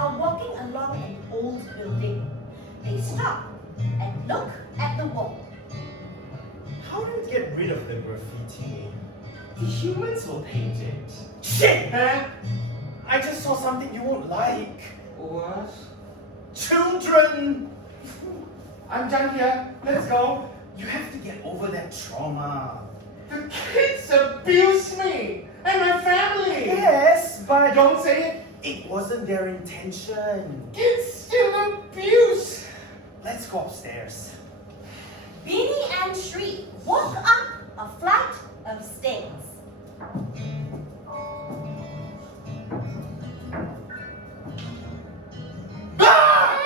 are walking along an old building. They stop and look at the wall. How do you get rid of the graffiti? The humans will paint it. Shit, man! I just saw something you won't like. What? Children! I'm done here. Let's go. You have to get over that trauma. The kids abused me and my family. Yes, but Don't say it. it wasn't their intention. It's still abuse. Let's go upstairs. Beanie and Shri walk up a flight of stairs. Ah!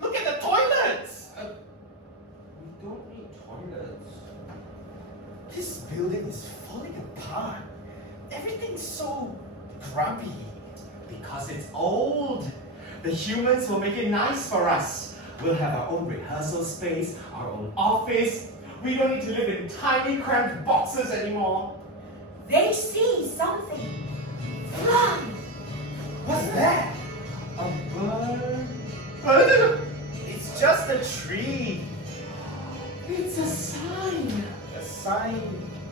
Look at the toilets! We don't need toilets. This building is falling apart. Everything's so grubby. Because it's old. The humans will make it nice for us. We'll have our own rehearsal space, our own office. We don't need to live in tiny cramped boxes anymore. They see something fly. What's that? A bird? It's just a tree. It's a sign. A sign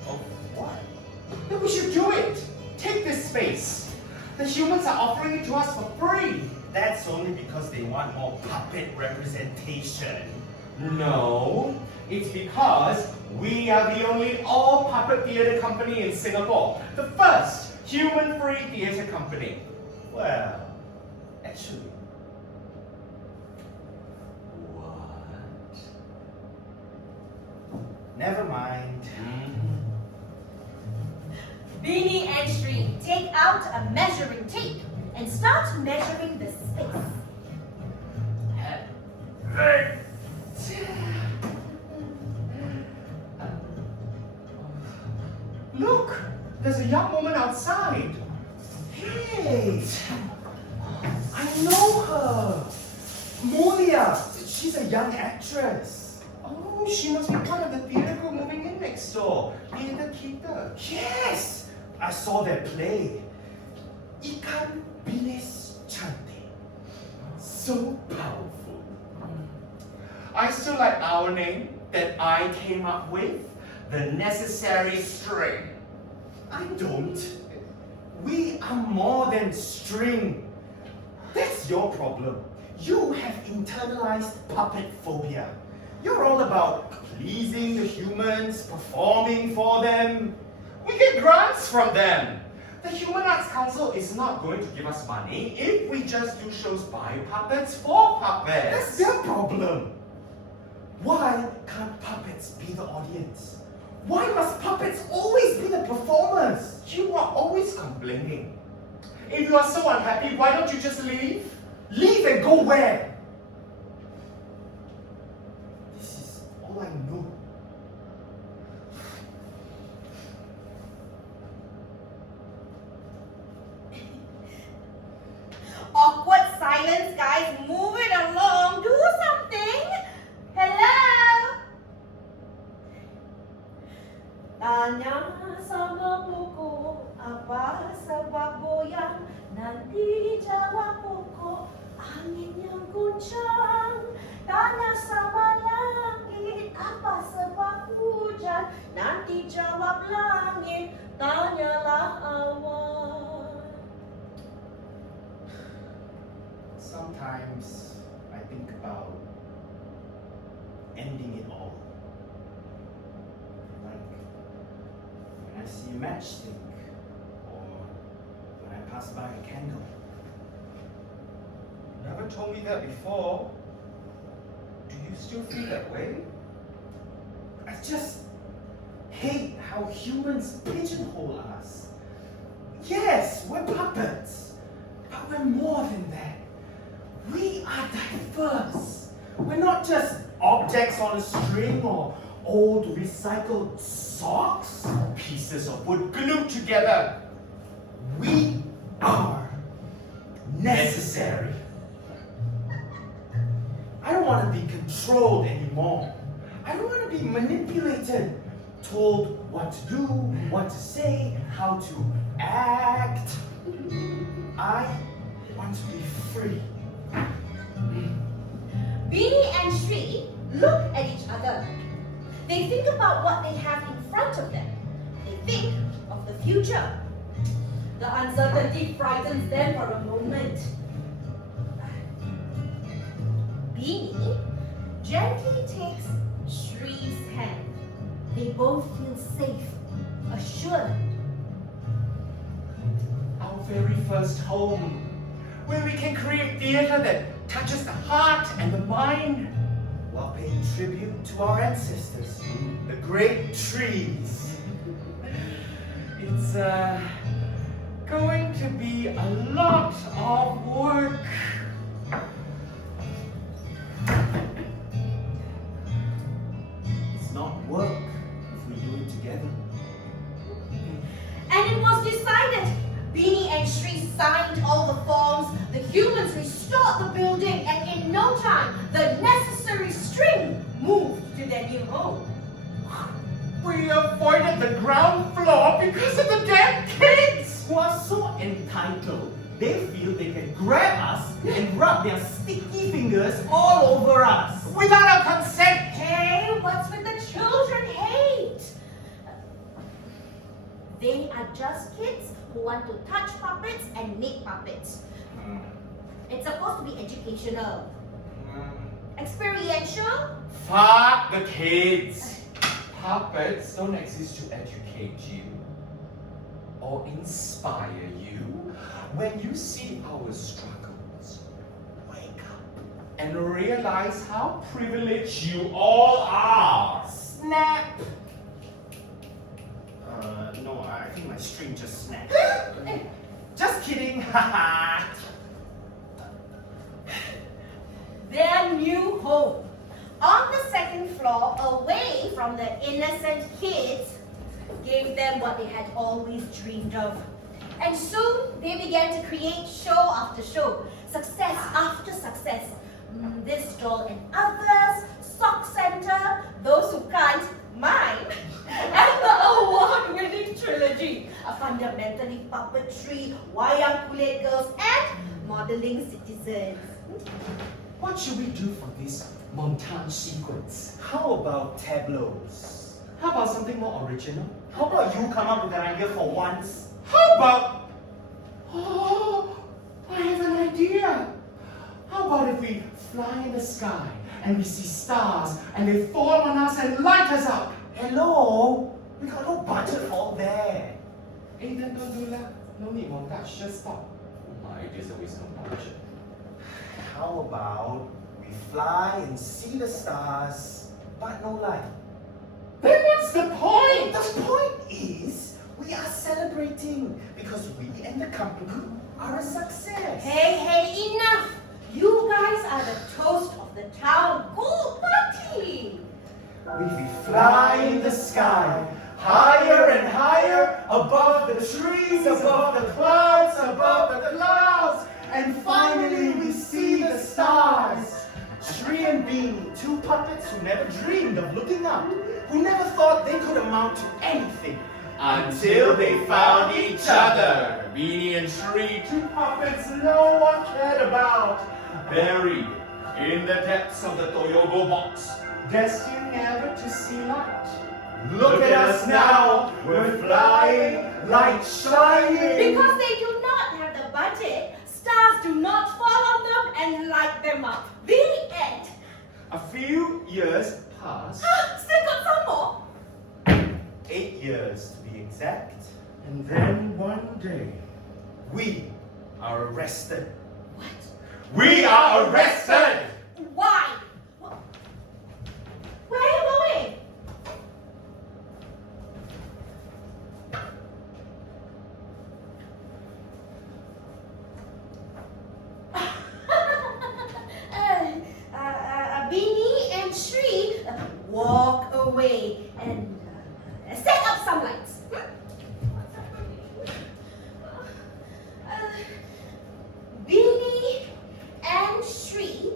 of what? Then we should do it. Take this space. The humans are offering it to us for free. That's only because they want more puppet representation. No, it's because we are the only all-puppet theatre company in Singapore. The first human-free theatre company. Well, actually, What? never mind. Beanie and Shri take out a measuring tape and start measuring the space. Look, there's a young woman outside. Hey! I know her! Mulia! She's a young actress. Oh, she must be part of the theatre group moving in next door. Theatre Kita. Yes! I saw that play. Ikan Bilis Cantik. So powerful. I still like our name that I came up with, The Necessary String. I don't. We are more than string. That's your problem. You have internalized puppet phobia. You're all about pleasing the humans, performing for them. We get grants from them. The Human Arts Council is not going to give us money if we just do shows by puppets for puppets. That's their problem. Why can't puppets be the audience? Why must puppets always be the performers? You are always complaining. If you are so unhappy, why don't you just leave? Leave and go where? This is all I know. Awkward silence, guys. Move it along. Do something. Hello? Tanya sama buku, apa sebab goyang? Nanti jawab buku, angin yang guncang. Tanya sama langit, apa sebab hujan? Nanti jawab langit, tanyalah awan. Sometimes I think about ending it all. Like when I see a matchstick or when I pass by a candle. You never told me that before. Do you still feel that way? I just hate how humans pigeonhole us. Yes, we're puppets, but we're more than that. We are diverse. We're not just objects on a string or old recycled socks. Pieces of wood glued together. We are necessary. I don't want to be controlled anymore. I don't want to be manipulated, told what to do, what to say, how to act. I want to be free. Beanie and Shri look at each other. They think about what they have in front of them. They think of the future. The uncertainty frightens them for a moment. Beanie gently takes Shri's hand. They both feel safe, assured. Our very first home, where we can create theatre that touches the heart and the mind. While paying tribute to our ancestors, the great trees. It's going to be a lot of work. It's not work if we do it together. And it was decided. Beanie and Shri signed all the forms, the humans restored the building, and in no time, the necessary string moved to their new home. We avoided the ground floor because of the damn kids! Who are so entitled, they feel they can grab us and rub their sticky fingers all over us. Without our consent! Hey, what's with the children hate? They are just kids who want to touch puppets and make puppets. It's supposed to be educational, experiential. Fuck the kids! Puppets don't exist to educate you or inspire you. When you see our struggles, wake up and realize how privileged you all are. Snap! No, I think my string just snapped. Just kidding, haha! Their new home, on the second floor, away from the innocent kids, gave them what they had always dreamed of. And soon they began to create show after show, success after success. This stall and others, Sock Center, those who can't, mine, and the award-winning trilogy, a fundamentally puppetry, wayang kulit girls, and modeling citizens. What should we do for this montage sequence? How about tableaus? How about something more original? How about you come up with an idea for once? How about... Oh, I have an idea. How about if we fly in the sky and we see stars and they fall on us and light us up? Hello? We got no budget for all that. Hey, then don't do that. No need montage, just stop. My ideas always no budget. How about we fly and see the stars, but no light? Then what's the point? The point is, we are celebrating because we and the company are a success. Hey, enough! You guys are the toast of the town. Go party! We fly in the sky, higher and higher, above the trees, above the clouds, and finally we see the stars. Shri and Beanie, two puppets who never dreamed of looking up, who never thought they could amount to anything. Until they found each other. Beanie and Shri, two puppets no one cared about. Buried in the depths of the Toyogo box, destined never to see light. Look at us now, we're flying, light shining. Because they do not have the budget, stars do not fall on them and light them up. The end. A few years passed, Still got some more? 8 years to be exact. and then one day, We are arrested. What? we are arrested! Why? Where are you going? Beanie and Shri walk away and set up some lights. Beanie and Shri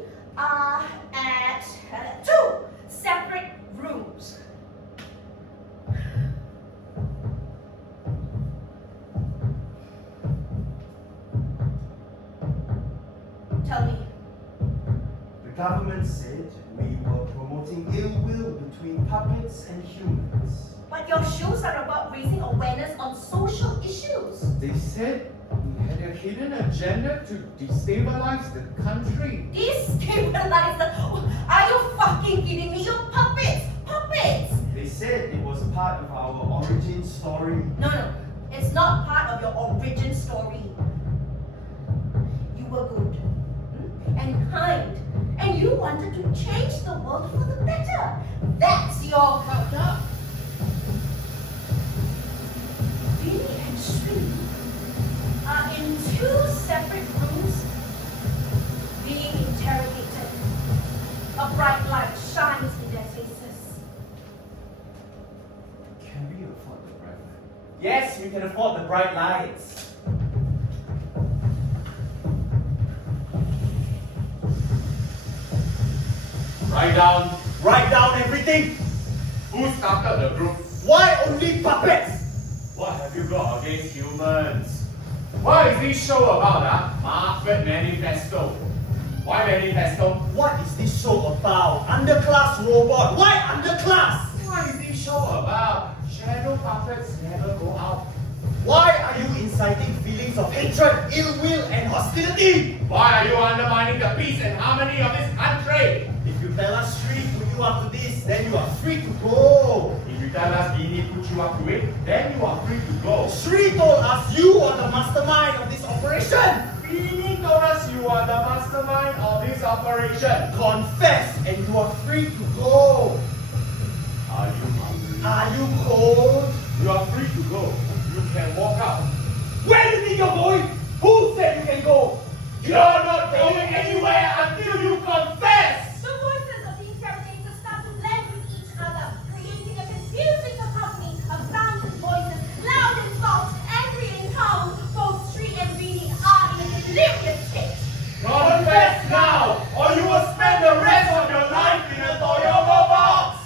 government said we were promoting ill will between puppets and humans. But your shows are about raising awareness on social issues. They said we had a hidden agenda to destabilize the country. Destabilize the... Are you fucking kidding me? You're puppets! Puppets! They said it was part of our origin story. No. It's not part of your origin story. You were good and kind, and you wanted to change the world for the better. That's your culture. Vinny and Sri are in 2 separate rooms being interrogated. A bright light shines in their faces. Can we afford the bright light? Yes, we can afford the bright lights. Write down everything. Who started the group? Why only puppets? What have you got against humans? What is this show about, Market Manifesto. Why manifesto? What is this show about? Underclass robot. Why underclass? What is this show about? Shadow puppets never go out. Why are you inciting feelings of hatred, ill will, and hostility? Why are you undermining the peace and harmony of this country? If you tell us Sri put you up to this, then you are free to go. If you tell us Bini put you up to it, then you are free to go. Sri told us you are the mastermind of this operation. Bini told us you are the mastermind of this operation. Confess and you are free to go. Are you hungry? Are you cold? You are free to go. You can walk out. Where do you think you're going? Who said you can go? You're not going anywhere until you confess! The voices of the interrogators start to blend with each other, creating a confusing cacophony of sounds and voices, loud and soft, angry and calm. Both Sri and Vinny are in a delirious state. Confess now, or you will spend the rest of your life in a Toyota box!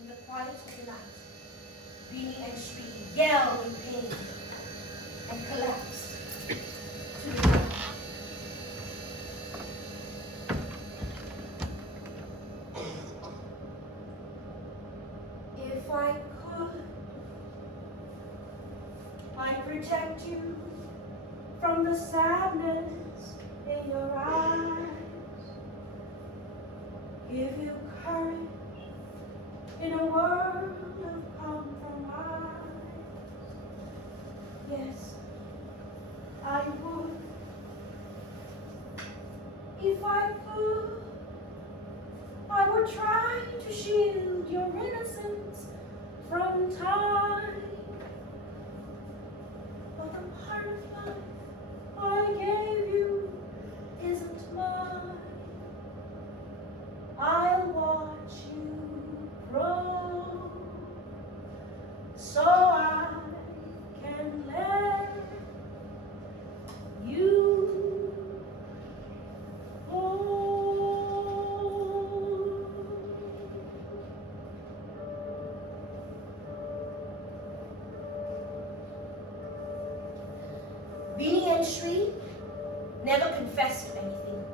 In the quiet of the night, Vinny and Sri yell in pain and collapse to the ground. If I could, I'd protect you from the sadness in your eyes. Give you courage in a world of compromise. Yes, I would. If I could, I would try to shield your innocence from time. But the part of life I gave you isn't mine. I'll watch you grow, so I can let you go. Vinny and Sri never confessed to anything.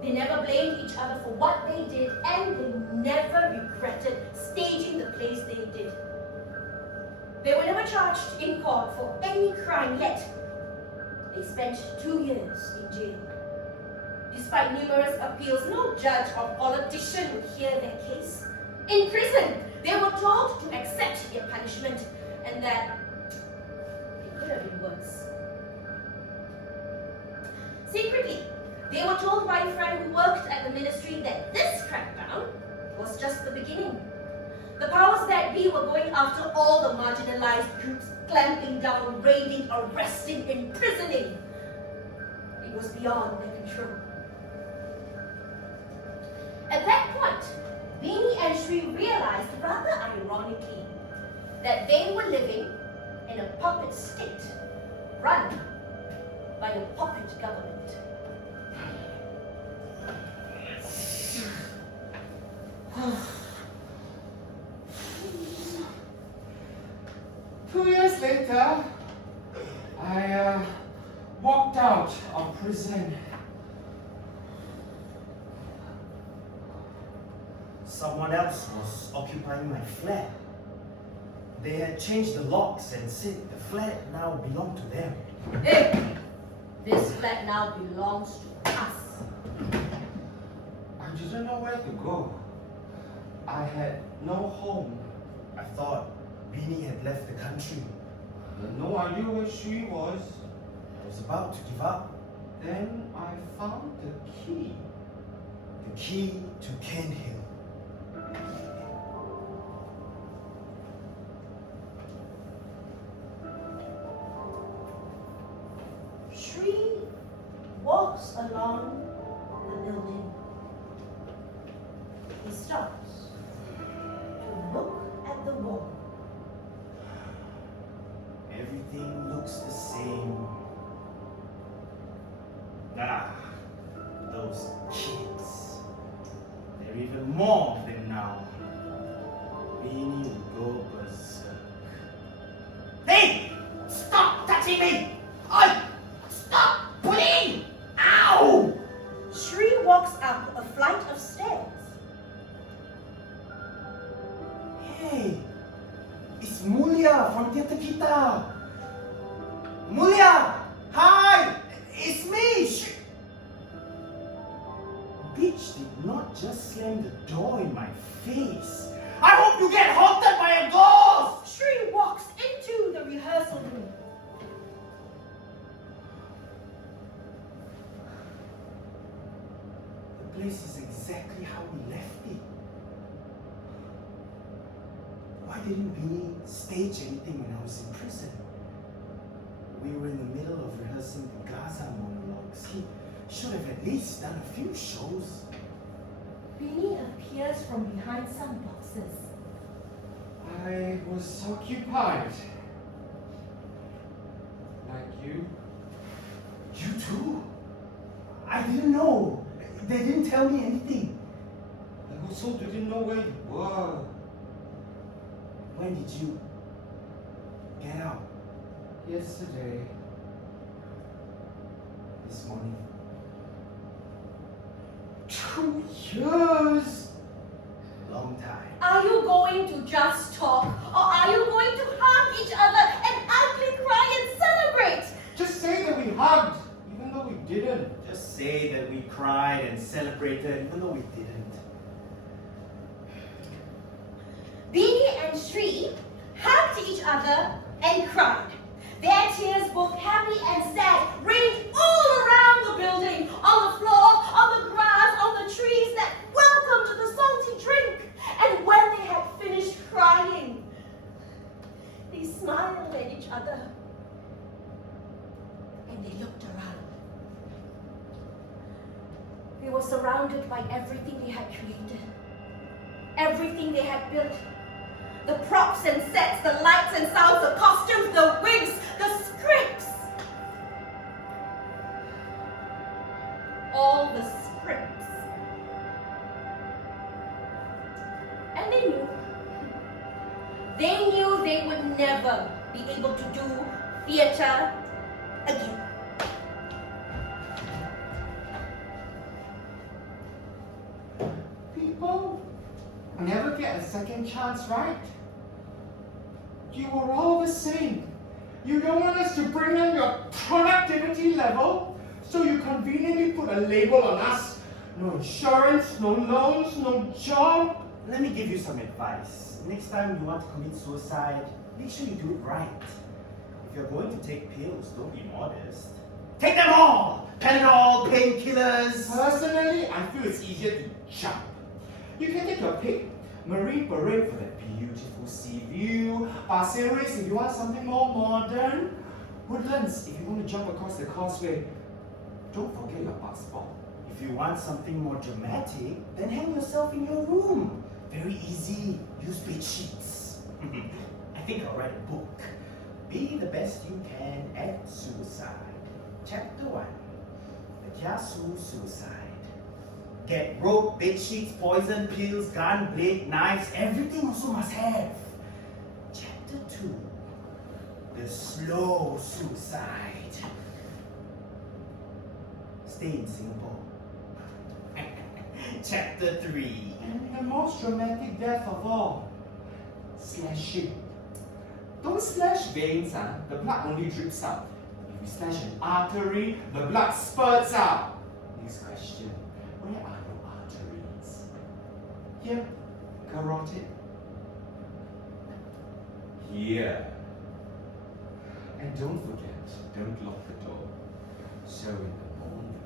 They never blamed each other for what they did, and they never regretted staging the plays they did. They were never charged in court for any crime, yet they spent 2 years in jail. Despite numerous appeals, no judge or politician would hear their case. In prison, they were told to accept their punishment and that it could have been worse. Secretly, they were told by a friend who worked at the ministry that this crackdown was just the beginning. The powers that be were going after all the marginalized groups, clamping down, raiding, arresting, imprisoning. It was beyond their control. At that point, Vinny and Sri realized, rather ironically, that they were living in a puppet state, run by a puppet government. later, I walked out of prison. Someone else was occupying my flat. They had changed the locks and said the flat now belonged to them. Hey! This flat now belongs to us. I didn't know where to go. I had no home. I thought Beanie had left the country. I had no idea where she was. I was about to give up. Then I found the key. The key to Kent Hill. Shri walks along the building. He stops to look at the wall. Everything looks the same. Ah, those kids. There are even more of them now. Beanie will go berserk. Hey! Stop touching me! Stop! Please! Ow! Shri walks up a flight of stairs. Hey! It's Mulia from Theatre Kita! Mulia! Hi! It's me! Bitch did not just slam the door in my face. I hope you get haunted by a ghost! Shri walks into the rehearsal room. The place is exactly how we left it. Why didn't Beanie stage anything when I was in prison? We were in the middle of rehearsing the Gaza monologues. He should have at least done a few shows. Beanie appears from behind some boxes. I was occupied. Like you. You too? I didn't know. They didn't tell me anything. I also didn't know where you were. When did you get out? Yesterday. This morning. 2 years! Long time. Are you going to just talk, or are you going to hug each other and ugly cry and celebrate? Just say that we hugged, even though we didn't. Just say that we cried and celebrated, even though we didn't. Beanie and Shri hugged each other and cried. Their tears, both happy and sad, rained all around the building, on the floor, on the grass, on the trees that welcomed to the salty drink. And when they had finished crying, they smiled at each other and they looked around. They were surrounded by everything they had created, everything they had built. The props and sets, the lights and sounds, the costumes, the wigs, the scripts. All the scripts. And they knew. They knew they would never be able to do theatre again. People never get a second chance, right? You were all the same. You don't want us to bring down your productivity level, so you conveniently put a label on us. No insurance, no loans, no job. Let me give you some advice. Next time you want to commit suicide, make sure you do it right. If you're going to take pills, don't be modest. Take them all! Panadol, painkillers. Personally, I feel it's easier to jump. You can take your pick. Marine Parade for that beautiful sea view. Pasir Ris if you want something more modern. Woodlands if you want to jump across the causeway. Don't forget your passport. If you want something more dramatic, then hang yourself in your room. Very easy. Use bed sheets. I think I'll write a book. Be the best you can at suicide. Chapter 1. The Kiasu Suicide. Get rope, bed sheets, poison pills, gun, blade, knives, everything also must have. Chapter 2. The the slow suicide. Stay in Singapore. Chapter 3. And the most dramatic death of all, slashing. Don't slash veins, the blood only drips out. If you slash an artery, the blood spurts out. Next question, where are your arteries? Here, carotid. Here. And don't forget, don't lock the door. So in the morning,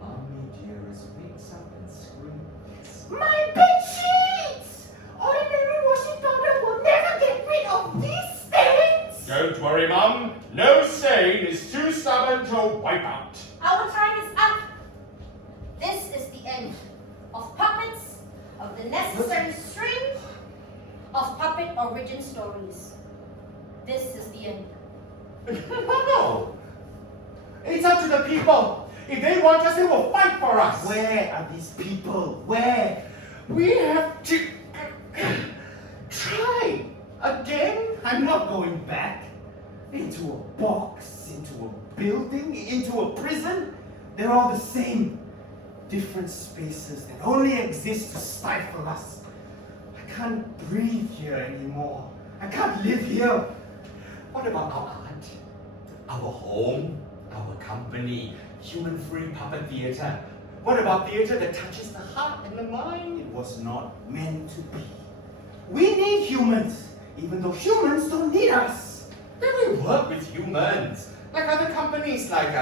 Mommy dearest wakes up and screams, My bed sheets! Ordinary washing powder will never get rid of these stains! Don't worry, Mum. No stain is too stubborn to wipe out. Our time is up. This is the end of puppets, of the necessary string, of puppet origin stories. This is the end. No! It's up to the people. If they want us, they will fight for us. Where are these people? Where? We have to try again. I'm not going back. Into a box, into a building, into a prison. They're all the same. Different spaces that only exist to stifle us. I can't breathe here anymore. I can't live here. What about our art? Our home? Our company? Human-free puppet theatre? What about theatre that touches the heart and the mind? It was not meant to be. We need humans, even though humans don't need us. Then we work with humans. Like other companies like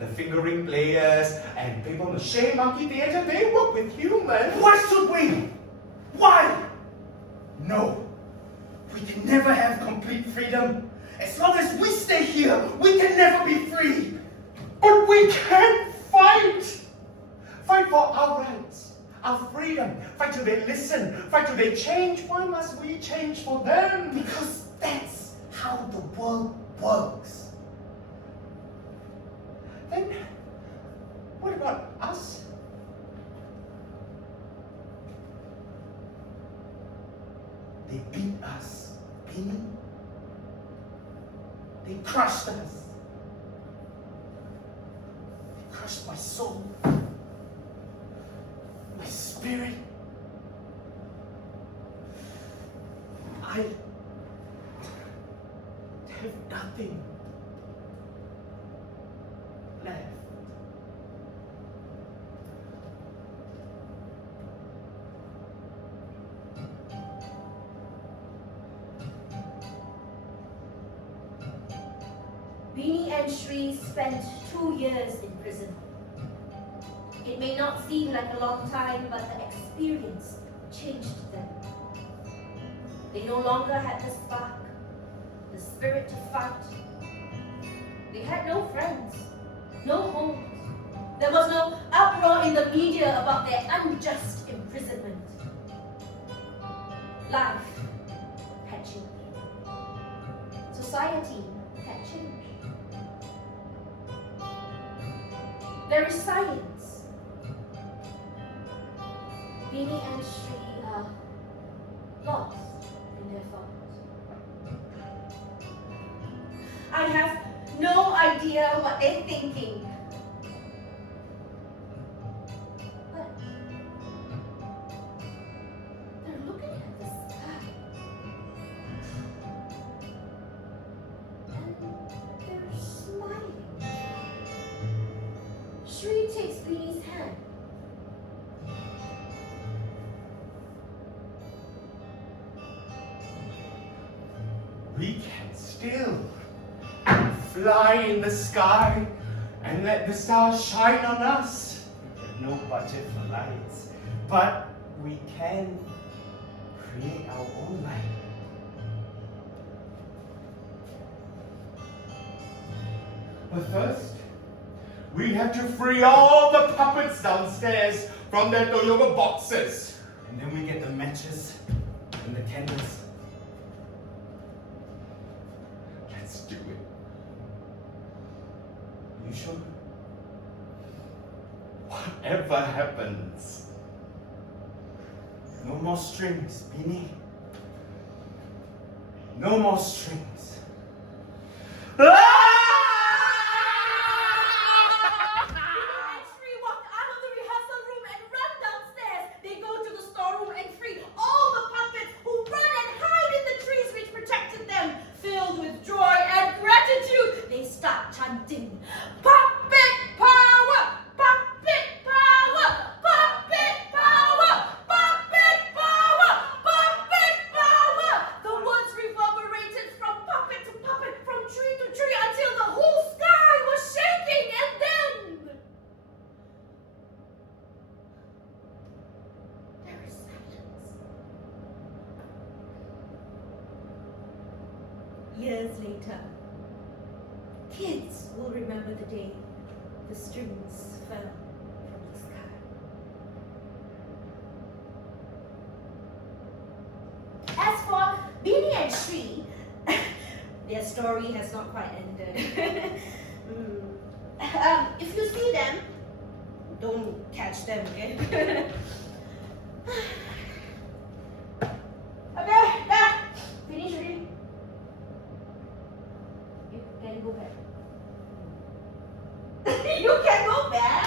the Fingering Players and Paper Mache Monkey Theatre, they work with humans. Why should we? Why? No. We can never have complete freedom. As long as we stay here, we can never be free. But we can fight! Fight for our rights, our freedom. Fight till they listen. Fight till they change. Why must we change for them? Because that's how the world works. Then, what about us? They beat us, Penny. They crushed us. They crushed my soul, my spirit. I have nothing left. Beanie and Shri spent 2 years in prison. It may not seem like a long time, but the experience changed them. They no longer had the spark, the spirit to fight. They had no friends, no homes. There was no uproar in the media about their unjust imprisonment. Life had changed. Society had changed. There is science. Beanie and Shri are lost in their thoughts. I have no idea what they're thinking. But they're looking at the sky. And they're smiling. Shri takes Beanie's hand. We can still fly in the sky and let the stars shine on us. No budget for lights, but we can create our own light. But first, we have to free all the puppets downstairs from their Toyota boxes. And then we get the matches and the candles. Let's do it. You sure? Whatever happens. No more strings, Beanie. No more strings. And Shree walk out of the rehearsal room and run downstairs. They go to the storeroom and free all the puppets who run and hide in the trees which protected them. Filled with joy and gratitude, they start chanting, "Puppet power! Puppet power! Puppet power! Puppet power! Puppet power!" The words reverberated from puppet to puppet, from tree to tree, until the whole sky was shaking, and then there was silence. Years later, kids will remember the day the strings fell from the sky. As for Beanie and Shree, their story has not quite ended. If you see them, don't catch them, okay? Okay, there. Finish reading. You can go back. You can go back?